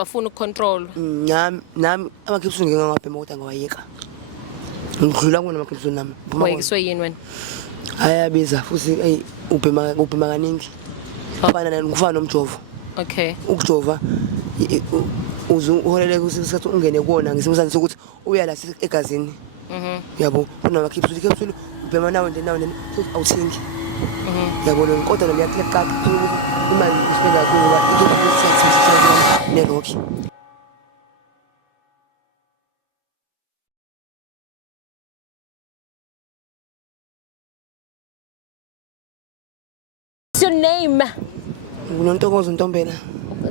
bafuna ukucontrol. Nami amakhipsu ngingangabhema kodwa ngawayeka. Ngidlula kuna amakhipsu nami. Wayekiswe yini wena? Ayabiza futhi ubhema kaningi. Kufana nomjovo. Okay. Ukujova uholele kusisathi ungene kuona ngesimsana sokuthi uya la egazini. Yabo kunamakhiphsu ikhipsu ubhema nawo futhi awuthingi. Yabo lo kodwa lo ngiyaqeqa imali isipenda kuba ikhipsu neroki. What's your name? Unontokozo Ntombela.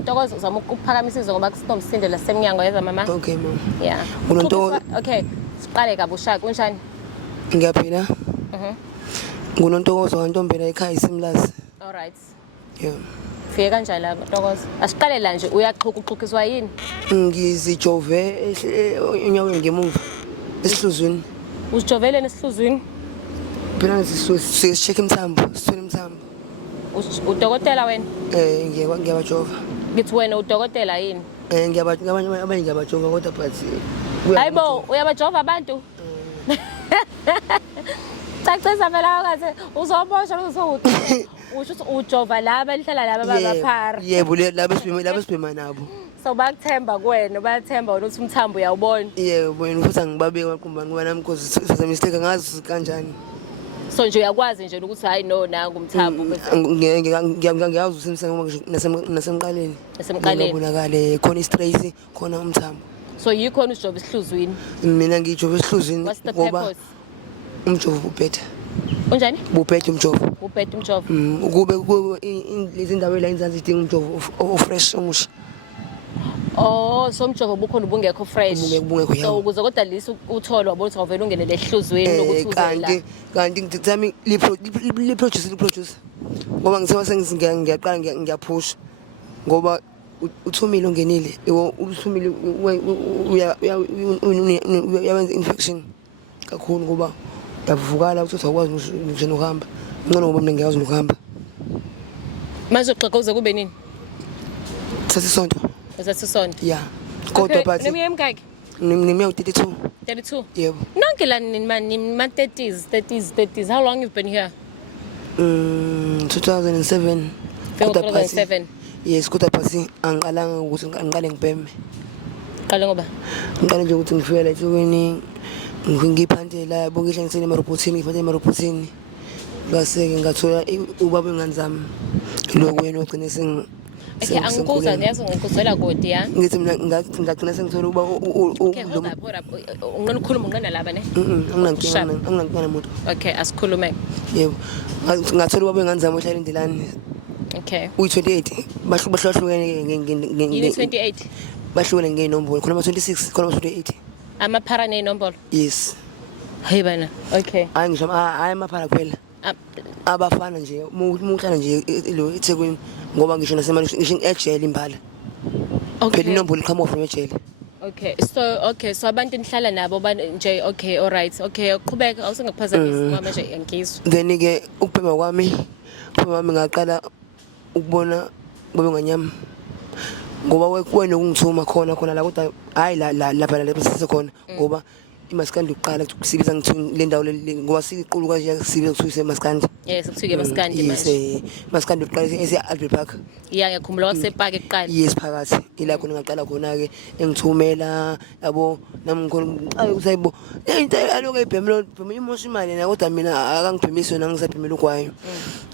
Ntokozo uzama ukuphakamisa izwe ngoba kusinomsindo lasemnyango yeza mama. Okay mama. Yeah. Unontokozo. Okay. Siqale kabusha kunjani? Ngiyaphila. Ngunontokozo kaNtombela ekhaya iSimlazi. All right. Yeah. Fike kanjani la Ntokozo? Asiqale la nje uyaxhukuxhukiswa yini? Ngizijove enyaweni ngemuva. Esihluzwini. Usijoveleni esihluzwini? Phela sisicheck imthambo, sithole imthambo. Udokotela wena? Ngiyabajova. Ngithi wena udokotela yini? Ngiyabajova kodwa but hayibo uyabajova abantu? Chachisa phela kahle uzoboshwa usho ujova laba lihlala laba babaphara. Yebo laba sibhema nabo. So bakuthemba kuwena bayathemba ukuthi umthambo uyawubona. Yebo wena futhi angibabeka maqhumbani ngoba nami because it's a mistake angazi kanjani. So nje uyakwazi nje ukuthi hayi no nanga umthambo bese ngiyazi usimsana ngoba nasemqaleni ngibonakale khona istrace khona umthambo. So yikhona ujoba isihluzwini? Mina ngijova esihluzwini ngoba umjovo ubhethe. Unjani? Ubhethe umjovo. Ubhethe umjovo. Kube lezi ndawo la inzansi idinga umjovo ofresh omusha. Oh, so umjovo bukhona ubungekho fresh. Ubungekho yabo. So ukuze kodwa lisi utholwa bona ukuthi awuvela ungene lehluzweni lokuthi uzela. Kanti ngithami li produce. Ngoba ngithiwa ngiyaqala ngiyaphusha. Ngoba uthumile ungenile. Uthumile uyawenza infection kakhulu ngoba yavukala ukuthi awukwazi nje nokuhamba. Ngcono ngoba mina ngiyazi nokuhamba. Manje uxoxa kube nini? Sathi sonto. Sathi sonto. Yeah. Kodwa but neminyaka emingaki? Niminyaka 32. 32? Yebo. Nonke la ma 30s. How long you've been here? 2007. 2007. Yes, kodwa phasi angiqalanga ukuthi ngiqale ngibheme. Qala ngoba? Ngiqale nje ukuthi ngifike la eThekwini ngiphandela yabo ngihlengisene emarobotini ngifate emarobotini. Ngase ngathola ubaba enganzami. Lokho wena ogcine sing Okay, angikuza ngiyazi ngikuzwela kodi ya. Ngithi mina ngagcina sengithola uba Okay, hold up. Ungena ukukhuluma ungena laba ne? Anginankina muntu. Okay, asikhulume. Yebo. Ngathola ubaba enganzami ohlala indilani. Okay. Uyi28 bahlukahlukene Yini 28? Bahlukene ngenombolo khona 26 khona 28. Amaphara nenombolo? Yes. Hey bana. Okay. Hayi ngisho hayi amaphara kuphela. Abafana nje umuhlala nje lo eThekwini ngoba ngisho nasemali ngisho ejele impala. Okay. Phela inombolo iqhamuka from ejele. Okay. So abantu nihlala nabo nje okay all right. Okay, uqhubeka awusengakuphazamisa ngoba manje angizwa. Then ke ukubhema kwami ngaqala ukubona ngoba nganyama ngoba wena ukungithuma khona la kodwa hayi lapha lapha khona ngoba iMaskandi uqala ukusibiza ngithi le ndawo ngoba siqulu kanje sibiza ukuthi eMaskandi. Yes, ukufike eMaskandi manje. Yes, Maskandi uqala eAlbert Park. Yeah, ngiyakhumbula wasepark eqala. Yes, phakathi. Ila khona ngaqala khona ke engithumela yabo nami ngikhona usayibo. Into aloku ebhemelo imosha imali na kodwa mina akangibhemisi yona ngisabhemela ukwayo.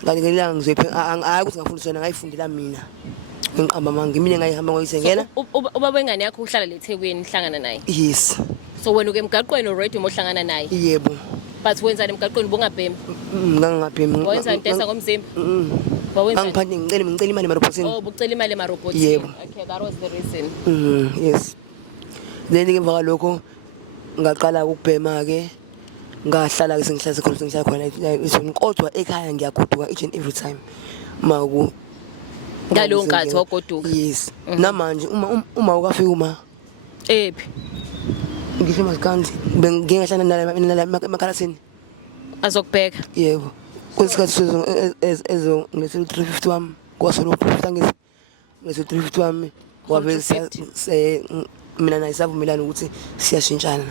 Kanti ngelanga ngizophe hayi ukuthi ngafundiswa yona ngayifundela mina. Ngiqamba manje mina ngayihamba ngoyisengela. Ubaba wengane yakho uhlala le eThekwini hlangana naye. Yes. So wena uke emgaqweni already mohlangana naye. Yebo. But wenzani emgaqweni bungabhemi? Ngangabhemi. Wenza intesa ngomzimba? Wawenza. Ngicela imali emarobotini. Oh, bucela imali emarobotini. Yebo. Okay, that was the reason. Yes. Then ngemva lokho ngaqala ukubhema ke ngahlala ke sengihlala khona kodwa ekhaya ngiyagoduka each and every time. Maku ngalo nkathi wagoduka. Yes. Namanje uma ukafika ephi ngisho Maskandi bengingahlala nala emakhalasini azokubheka. Yebo. Kwesikhathi ezo ngese 350 wami kwasolo 350 ngese 350 wami wabe Control mina naye savumelana ukuthi siyashintshana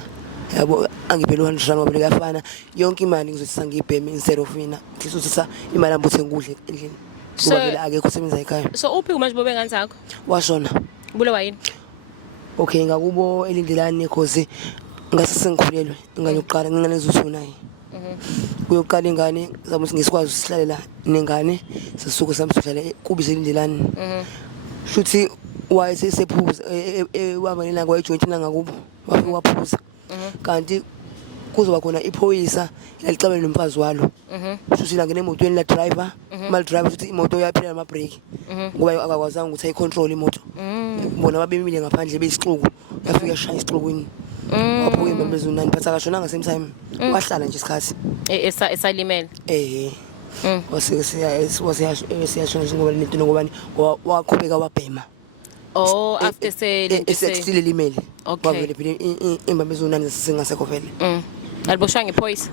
yabo angiphela 100 rand ngoba lekafana yonke imali ngizothi ngiyibheme instead of mina ngizothatha imali ambe uthenga ukudla endlini So- ngoba vele akekho usebenza ekhaya So uphi manje bobe ngani washona. Bulewa yini? Okay ngakubo elindelani cause ngase sengikhulelwe ingane yokuqala ngingane ezosunayi kuyoqala ingane zabe ngisikwazi usihlalela nengane sisuke samhlala kubi selindelani futhi wayesephuza wabanela kwayijointina ngakubo waphuza kanti kuzoba khona iphoyisa yalicabana nomfazi walo futhi la ngene emotweni la driver mal driver futhi imoto yaphela ama brake ngoba akakwazanga ukuthi ayicontrol imoto bona babemile ngaphandle besixuku yafika eshaya isixukwini waphuka imbambezo nani phatha kashonanga same time wahlala nje isikhathi Esalimele. wasiyashona ngoba lento ngobani waqhubeka wabhema Oh, after say esexile limele Okay. wavele phela imbambezo nani singasekho vele aliboshwa ngephoyisa.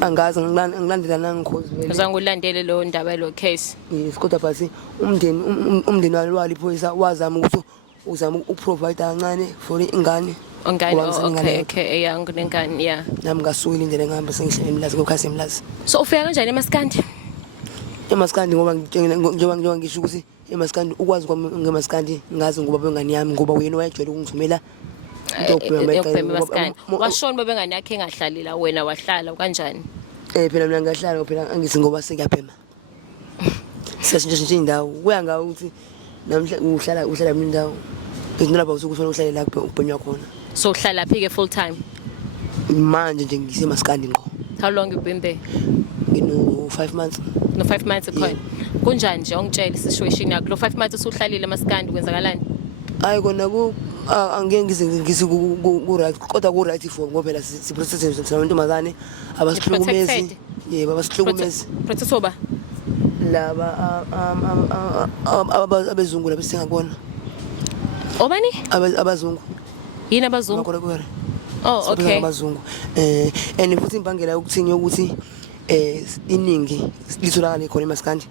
angazi ngilandela nangikhozi vele Uzange ulandele lo ndaba lo case. yes kodwa basi umndeni walo iphoyisa wazama ukuthi uzama ukuprovide kancane for ingane Ongani Ngoba ngisengane okay young nengane yeah. nami ngasukile indlela engihamba sengihlele emlazi ngokhasi emlazi So ufika kanjani eMaskandi? emaskandi ngoba njengoba ngisho ukuthi emaskandi ukwazi kwami ngemaskandi ngazi ngoba bengani yami ngoba uyena wayejwayele ukungithumela Yokubhema eMaskandi. Washona bobe ngani yakhe engahlali la wena wahlala kanjani? phela mina ngahlala phela angithi ngoba sekuyabhema siyashintsha indawo kuya ngawo ukuthi namhla uhlala mina indawo izinto ukuthi kufanele uhlale lapho ubhenywa khona So uhlala phi ke full time? manje nje ngisemaskandi ngqo How long you been there? ngino 5 months No 5 months ago. Yeah. Kunjani nje ongitshela situation yakho? Lo 5 months usuhlalile eMaskandi kwenzakalani? hayi kona angeke ngisi ku right kodwa ku right for ngoba phela si process sabantumazane abasihlukumezi Protected. yebo abasihlukumezi Protectoba. laba abezungu laba singakona Obani? abazungu Yini abazungu? ngakho Oh okay. abazungu and futhi imbangela yokuthini ukuthi iningi litholakala khona eMaskandi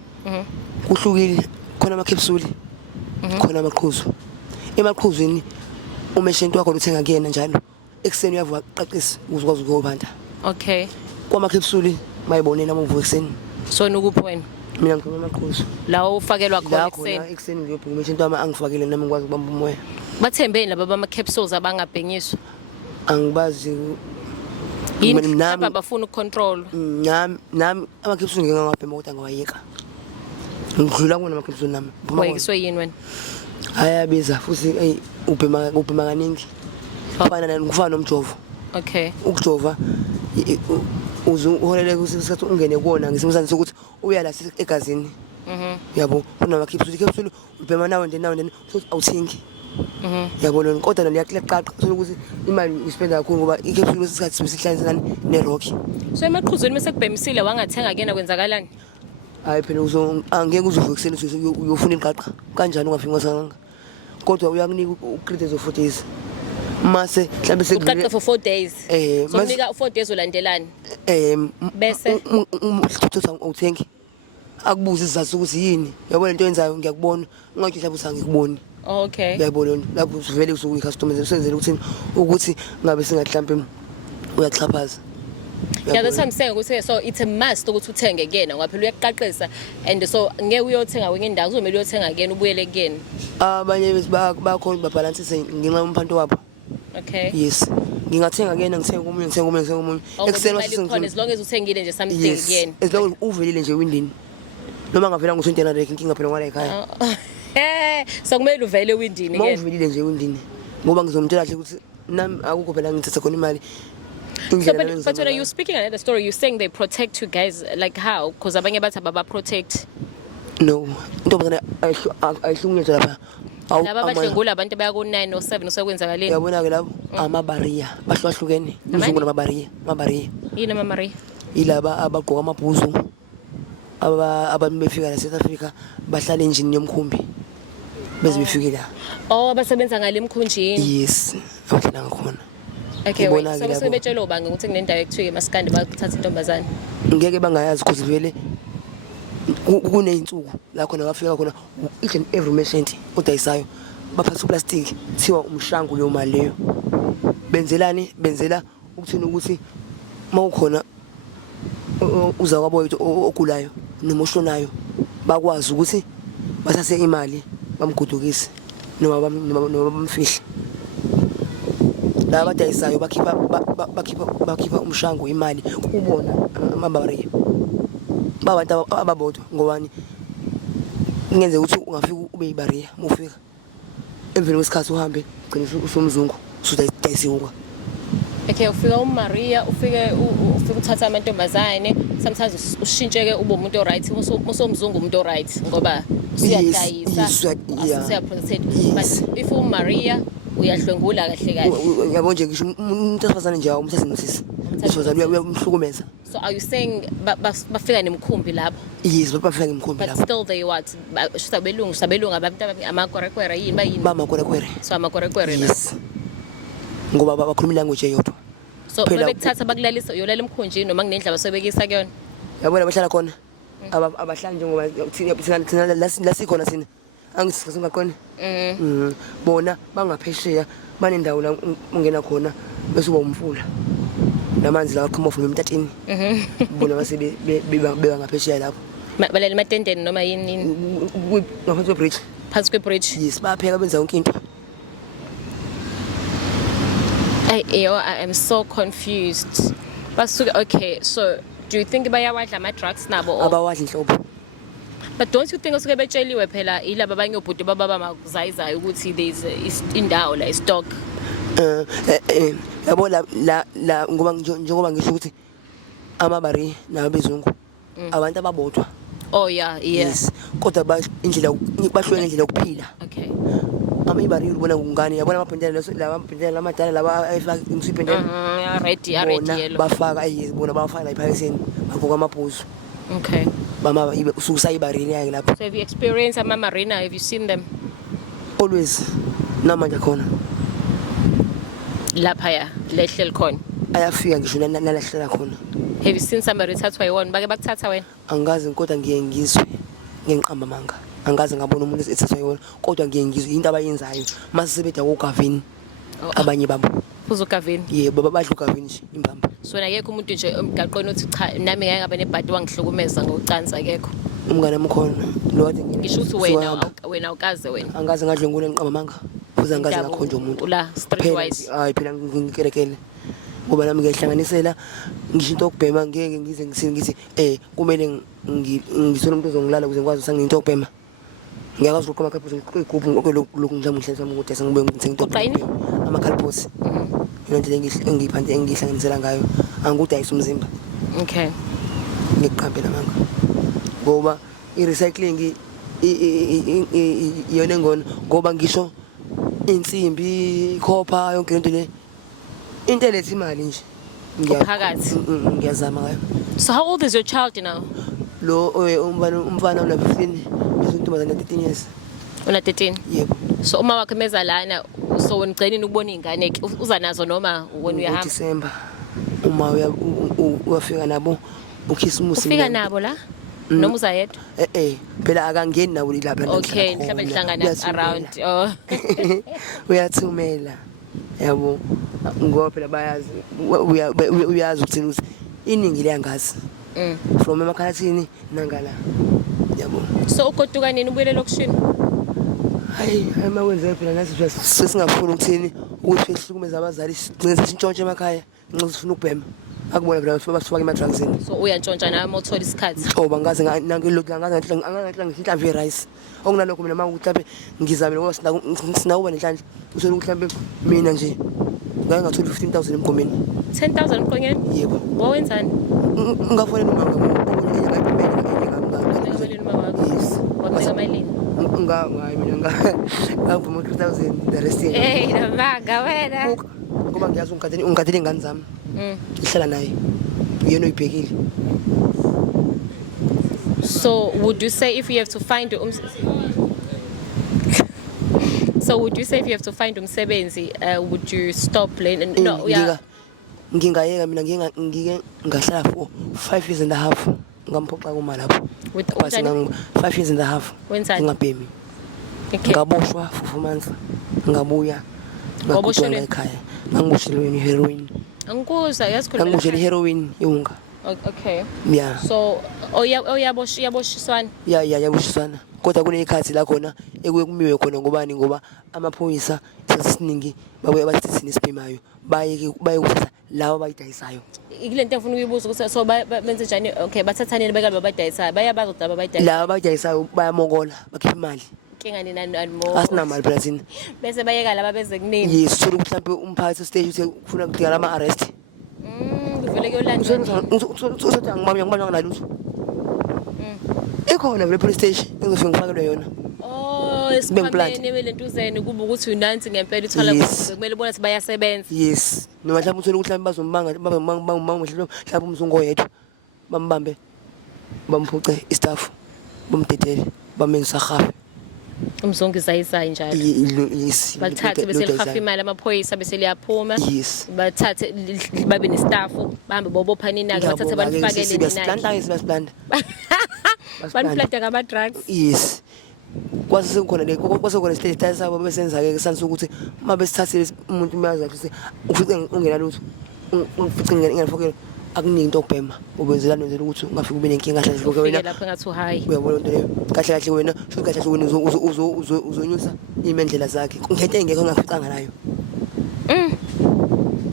kuhlukile khona ama capsule khona amaqhuzu emaqhuzweni umeshento wakho uthenga kuyena njalo ekseni uyavuka qaqisa uzokwazi ukuyobanda Okay. kwama capsule mayibonena umuvu ekseni So nukuphi wena? mina ngithoma amaqhuzu La ufakelwa khona la ekseni. khona ekseni ngiyobheka umeshento wami angifakele nami ngikwazi ukubamba umoya Bathembeni laba bama capsules abangabhenyiswa. angibazi Yini nami lapha bafuna ukucontrol. nami ama capsule ngingangabhema kodwa ngawayeka ngidlula kuna ama capsule nami Wayekiswe yini wena? ayabiza futhi ubhema kaningi kufana kufana nomjovo Okay. ukujova uholele kusikhathi ungene kuona ngisimsana sokuthi uya la egazini yabo kunama capsule ubhema nawe then sokuthi awuthingi yabo lona kodwa lo liyaxaxa sokuthi imali uspenda kakhulu ngoba icapsule isikhathi sesihlalisana nerocky So emaqhuzweni mase kubhemisile wangathenga kena kwenzakalani? hayi phela angeke uzuvuke kuseni uyofuna iqaqa kanjani ungafiki ngosanga kodwa uyakunika ucredit of 4 days mase mhlambe Uqaqe for 4 days. So mase unika 4 days ulandelani. Bese? umthutha awuthengi akubuza izizathu ukuthi yini yabona into yenzayo ngiyakubona ungathi mhlawumbe usangikuboni Okay. yabona lapho uvele usuku customer usenzele ukuthi ngabe singathi mhlawumbe uyaxhaphaza Yeah, that's what I'm saying ukuthi so it's a must ukuthi uthenge kena ngoba phela uyaqaqisa and so ngeke uyothenga kwenye indawo kuzomela uyothenga kena ubuyele kena. abanye bakhona babalansise ngenxa yomphanto wabo Okay. yes ngingathenga kena ngithenga komunye Ekseni as long as uthengile nje something yes kena. as long as uvelile nje windini noma ngavela ngo-20 rand inkinga phela ngwala ekhaya So kumele uvele ewindini uma kena. uvelile nje windini ngoba ngizomtshela kahle ukuthi nami akukho phela ngithatha khona imali So but when you speaking another story you saying they protect you guys like how because abanye bathi baba protect no intombazane ayihlukunyezwa lapha laba badlengula abantu baya ku 9 or 7 osekwenzakaleni. uyabona ke labo amabariya bahlukahlukene uzungu namabariya Yini mama Maria? ilaba abagqoka amabhuzu abantu befika la South Africa bahlala enjini yomkhumbi beze befike la Oh basebenza ngale emkhunjini. yes abahlala ngakhona Okay wait Ngibona-ke so lapho. sebetshela ubanga ukuthi kunendawo ekuthiwa eMaskandi bathatha intombazane. ngeke bangayazi because vele kuney'nsuku la khona bafika khona each and every merchant odayisayo baphatha uplastic thiwa umshangu leyo mali leyo benzelani benzela ukuthini ukuthi mawukhona uza kwaboyethu ogulayo nomoshonayo bakwazi ukuthi bathathe imali bamgudukise noma bamfihle la badayisayo bakhipha umshango imali kubona amabariya babantu ababodwa ngobani ingenze ukuthi ungafika ube ibariya mufika emveni kwesikhathi uhambe ugcine usomzungu usudayisiwa. Okay, ufika uMaria, ufika uthatha amantombazane, sometimes ushintsheke ube umuntu oright, musomzungu umuntu oright ngoba usiyadayisa, usiyaprotect. But if uMaria uyahlwengula kahle kahle. Yabo nje ngisho umuntu osifazane nje umsasingusisi. Usifazane uyamhlukumeza. So are you saying bafika nemkhumbi lapho? Yes, bafika nemkhumbi lapho. But still they what? Sabelungu abantu amakorekwera yini bayini? Bamakorekwera. So amakorekwera. Yes. Ngoba bakhuluma language eyodwa. So bebekuthatha bakulalisa uyolala emkhunjini noma kunendlela basobekisa kuyona. Yabona bahlala khona. Abahlala njengoba thina la sikhona sina. Angisikhathi ngaqona. Bona bangaphesheya banendawo la ungena khona bese uba umfula. Namanzi la aqhuma from emtatini. Bona base beba ngaphesheya lapho. Balala ematendeni noma yini? Ngaphansi kwebridge. Phansi kwebridge. Yes, bapheka benza yonke into. I am so confused. Okay, so do you think bayawadla ama-drugs nabo? Abawadli nhlobo. But don't you think usuke betsheliwe phela ilaba abanye obhuti baba makuzayizayo ukuthi there's indawo la stock? Yabo la ngoba njengoba ngisho ukuthi amabari nabezungu abantu ababodwa. Oh yeah. Yes. Kodwa indlela bahlwele indlela yokuphila. Okay. Amabari ubona ngungani yabona amaphendela lamadala laba ayifaka insiphendela. Ready yellow. Bafaka bona bafaka la ephakiseni bavuka amaphuzu. Okay. Mama ususa ibarili yake lapho. So have you experienced ama marina? Have you seen them? Always. Namanje khona. Lapha ya lehleli khona. Ayafika ngisho nalahlela khona. Have you seen somebody thathwa yiwona bake bakuthatha wena? Angazi kodwa ngiye ngizwe ngenqamba manga. Angazi ngabona umuntu ethathwa yiwona kodwa ngiye ngizwe into abayenzayo mase sebeda koGavini abanye babo. Uzo Gavini? Yebo badla uGavini nje imbamba. So akekho umuntu nje emgaqweni othi cha nami ngeke ngabe nebhadi wangihlukumeza ngocansi akekho. Umngane emkhona lo kade ngisho ukuthi wena ukaze wena. Angazi ngadlengula ngiqamba manga. Futhi angazi ngakhonja umuntu. La street wise. Hayi phela ngikerekele. Ngoba nami ngiyahlanganisela ngisho into okubhema ngeke ngize ngithi kumele ngisole umuntu ozongilala ukuze ngikwazi usanga into okubhema. Ngiyakwazi ukuqoma kaphezulu igroup lokhu ngijamuhle sami ukuthi sengibuye ngithenga into okubhema. Amakhaliphosi. Into engihlanganisela ngayo angikudayisa umzimba. Okay. Ngiqhambela manga. Ngoba i-recycling iyona engona ngoba ngisho insimbi copper yonke into le into lethi imali nje. Phakathi. Ngiyazama ngayo. So how old is your child now? Lo umfana una 15 izintombazana 13 years. Una 13? Yebo. So uma wakhe meza lana so ngicela ukubona ingane uza nazo noma when uyahamba? December. Uma uyafika nabo uKhisimusi. Ufika nabo la? Noma uzayedwa? Phela akangeni nawo lapha. Okay, mhlawumbe lihlangana around. Oh. Uyathumela. Yabo. Ngoba phela bayazi uyazi ukuthini ukuthi iningi liyangazi. From emakhathini nangala. Yabo. So ugoduka nini ubuyele lokushini? Hayi mawenze phela nathi sesingafuni ukuthini ukuthi sihlukumeza abazali sintshontshe emakhaya nxa sifuna ukubhema akubona phela basifaka ema-drugsini. So uyantshontsha nawe uma uthola isikhathi? Bangaze angazi ngihlahlambe rice okunalokho mina mawukuthi mhlambe ngizamile ngoba sinakuba nenhlanhla uthole ukuthi mhlambe mina nje ngake ngathola 15,000 emgomeni. 10,000 emgomeni? Yebo. Wawenzani? Ngafonela umama hayi mina ngavuma 2,000 the rest. Namaga wena. Ngoba ngiyazi ungigadele ingane zami. Ihlala naye. Yena uyibhekile. So would you say if you have to find umsebenzi would you stop playing? No, yeah. Ngingayeka mina ngike ngahlala for 5 years and a half ngamphoxa kuma lapho With kwase kanjani? 5 years and a half Wenzani? ngingabhemi Okay. ngaboshwa for 4 months ngabuya Waboshelwe? ngakhutshwa ekhaya ngangiboshelwe heroin Angikuzwa yazikhulumela. ngangiboshelwe heroin yunga Okay. yeah So uyaboshiswana. yaboshiswana kodwa kuneyikhathi la khona ekuye kumiwe khona ngobani ngoba amaphoyisa sesiningi babuye bathi thina sibhemayo baye kuthatha lawo bayidayisayo Ilento engifuna ukuyibuza ukuthi so benze njani? Okay, bathathaneni beka babadayisayo. Bayabaza ukuthi abadayisayo. lawo bayidayisayo bayamokola bakhipha imali Inkinga ni nani mo. asinamali phela thina Bese bayeka laba beze kunini. yes thola ukuthi mhlawumbe umphathi stage uthi ufuna kudingala ama-arrest Kuvele kuyolandwa. uzothi angibanywa ngalutho ikhona vele police station engizofika ngifakelwe yona Oh, Bengiplante. esikhwameni welentuzeni kuba ukuthi unansi ngempela ithola Yes. kumele ubone ukuthi bayasebenza. yes noma mhlawumbe uthole ukuthi mhlawumbe bazombanga mhlawumbe umzungu oyedwa bambambe bamphuce istaff bamdedele bamenza hafe Umzongi zayisayi njalo. yes Balithathe bese lihafa imali amaphoyisa bese liyaphuma. yes Bathathe babe nestafu bahambe bobophana inaka bathathe banifakele inaki. siyasiplanta Baniplanta ngama drugs. yes kwase sekukhona kwasekhona stage sabo besenza-ke sanisa ukuthi uma besithathile umuntu umazi ukuthi ufice ungena lutho ufice ingenafokelo akuningi into okubhema ubenzelani wenzela ukuthi ungafiki ube nenkinga kahle kahle Ufike wena lapho engathi uhayi. uyabona into leyo kahle kahle wena sho kahle kahle wena uzonyusa imendlela zakhe ngento engekho engaficanga nayo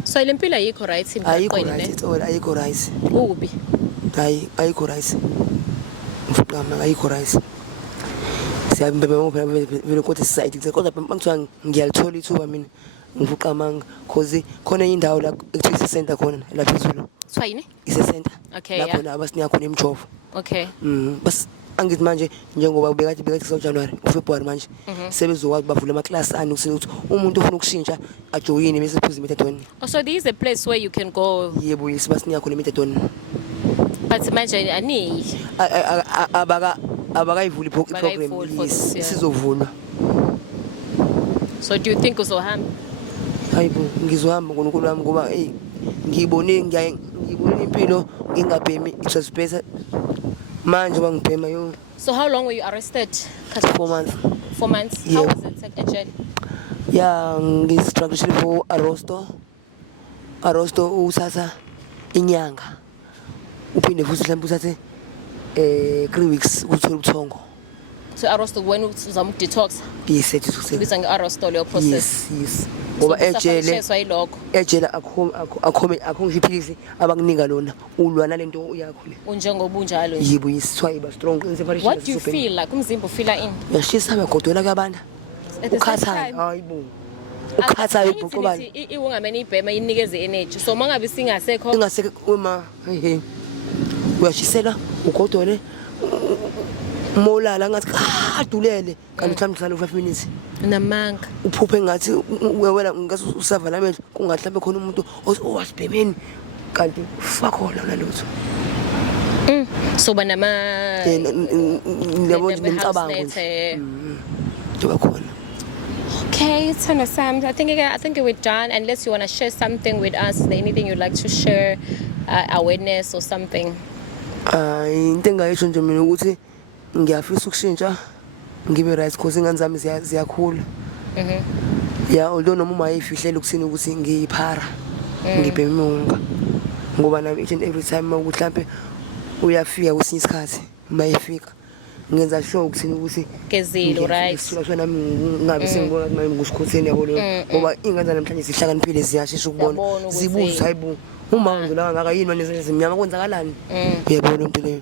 So le mpilo ayikho right ayikho emgaqweni right ne. it's all ayikho right Ubi. hayi ayikho right mfukama ayikho right siyabembema phela vele kodwa society kodwa mangithiwa ngiyalithola ithuba mina ngifuqamanga cause khona indawo la ekuthiwa center khona la phezulu Swayini? ise center Okay, la yeah. khona abasinika khona imjovo Okay. bas angithi manje njengoba bekade so January uFebruary manje sebezokwazi bavula ama-class ani ukuthi umuntu ofuna ukushintsha ajoyine bese phuza imethadone Oh, so there is a place where you can go, yebo yisibasinika khona imethadone but manje ani. abakayivuli program Abakayivuli for this, yeah. isizovulwa So do you think uzohamba? hayibo ngizohamba ngoNkulunkulu wami ngoba ngiyibone impilo ngingabhemi it was better manje bangibhema yo So how long were you arrested? 4 months 4 months. Yeah. Yeah. How was it at jail? ya ngistruggle for arresto usasa inyanga uphinde futhi mhlawumbe usathe 3 weeks ukuthola ubuthongo So arrest when uzama detox. yes ethi ukuthi Ibiza nge-arrest leyo process. yes ngoba ejele ayilokho. ejele akho ngiphilisi abanginika lona ulwa nalento yakho le Unjengoba unjalo nje. yibo yisithiwa strong in separation. What do you feel like? Umzimba ufila in. yashisa begodwela kabanda At the same ukhathayo time, hayibo ukhathayo ubhuqobani iwungamene ibhema inikeze energy. So mangabe singasekho ingase uma uyashisela ugodwele molala ngathi adulele kanti mhlawumbe hlala 5 minutes namanga. uphuphe ngathi wena ngase usavala amehlo kungathi mhlawumbe khona umuntu owasibhemeni kanti fakhona nalutho So banama ngiyabona ngimcabango nje njoba khona. Okay, Tana Sam, I think we're done. Unless you want to share something with us, is there anything you'd like to share, awareness or something? Into engayisho nje mina ukuthi ngiyafisa ukushintsha ngibe right cause ingane zami ziyakhula. Yeah, although noma uma yifihlele ukuthini ukuthi ngiyiphara ngibheme unga ngoba nami each and every time ukuthi mhlambe uyafika kwesinye isikhathi mayifika ngenza sure ukuthini ukuthi Gezilo, right? sisuka nami ngabe sengibona ukuthi manje ngusikhotheni yabo lo ngoba ingane namhlanje zihlakaniphile ziyashesha ukubona Uyabona ukuthi- zibuza hayibo uma ngidlula ngaka yini manje zimnyama kwenzakalani uyabona into leyo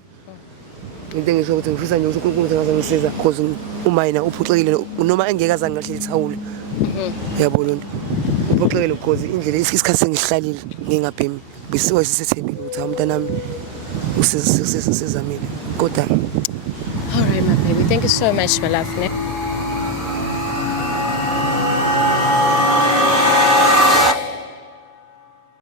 into engisho ukuthi ngifisa nje ukuthi uNkulunkulu ngaze ngisiza cause uma yena uphuxekile noma engeke azange ngahle ithawule uyabona into uphuxekile because indlela isikhathi sengihlalile ngingabhemi bisiwe sisethembile ukuthi umntanami usizamile kodwa All right, my baby. Thank you so much, my love. Ne?